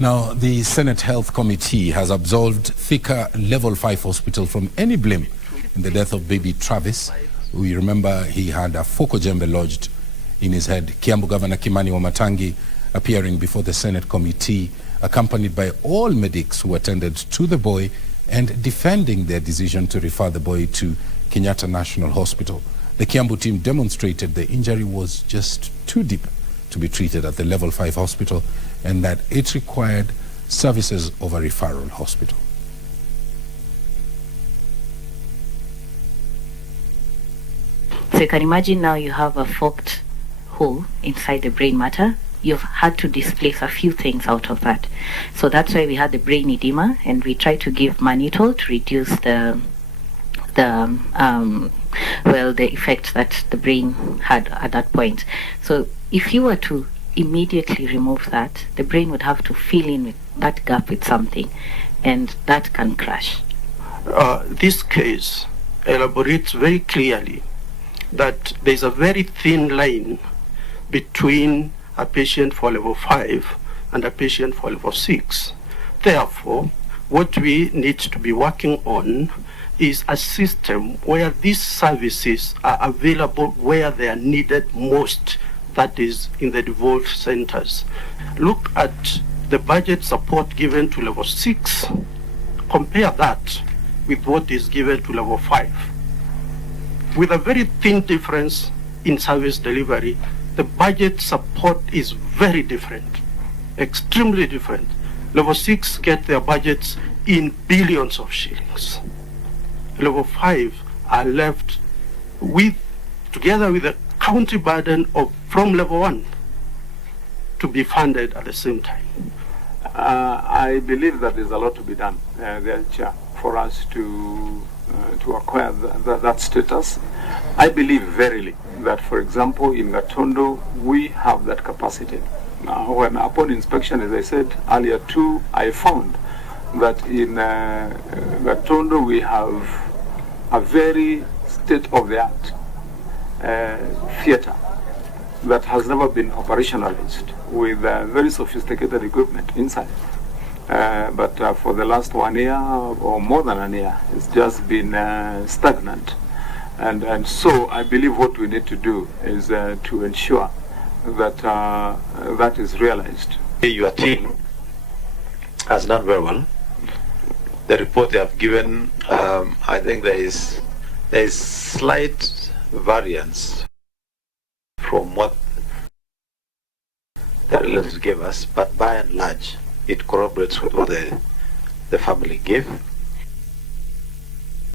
Now, the Senate Health Committee has absolved Thika Level 5 Hospital from any blame in the death of baby Travis. We remember he had a focal jembe lodged in his head. Kiambu Governor Kimani Wamatangi appearing before the Senate Committee, accompanied by all medics who attended to the boy and defending their decision to refer the boy to Kenyatta National Hospital. The Kiambu team demonstrated the injury was just too deep to be treated at the Level 5 hospital and that it required services of a referral hospital. So you can imagine now you have a forked hole inside the brain matter. You've had to displace a few things out of that. So that's why we had the brain edema, and we tried to give mannitol to reduce the effect that the brain had at that point. So if you were to immediately remove that, the brain would have to fill in with that gap with something, and that can crash. This case elaborates very clearly that there's a very thin line between a patient for level 5 and a patient for level 6. Therefore, what we need to be working on is a system where these services are available where they are needed most, that is in the devolved centers. Look at the budget support given to level 6, compare that with what is given to level 5. With a very thin difference in service delivery, the budget support is very different, extremely different. Level 6 get their budgets in billions of shillings. Level 5 are left with, together with the county burden from level 1 to be funded at the same time. I believe that there's a lot to be done there, Chair, for us to acquire that status. I believe verily that, for example, in Gatondo, we have that capacity. Now, when upon inspection, as I said earlier too, I found that in Gatondo we have a very state-of-the-art theater that has never been operationalized with very sophisticated equipment inside. But for the last 1 year or more than 1 year, it's just been stagnant. And so I believe what we need to do is to ensure that that is realized. Your team has done very well. The report they have given, I think there is slight variance from what the relatives gave us, but by and large, it corroborates with what the family gave.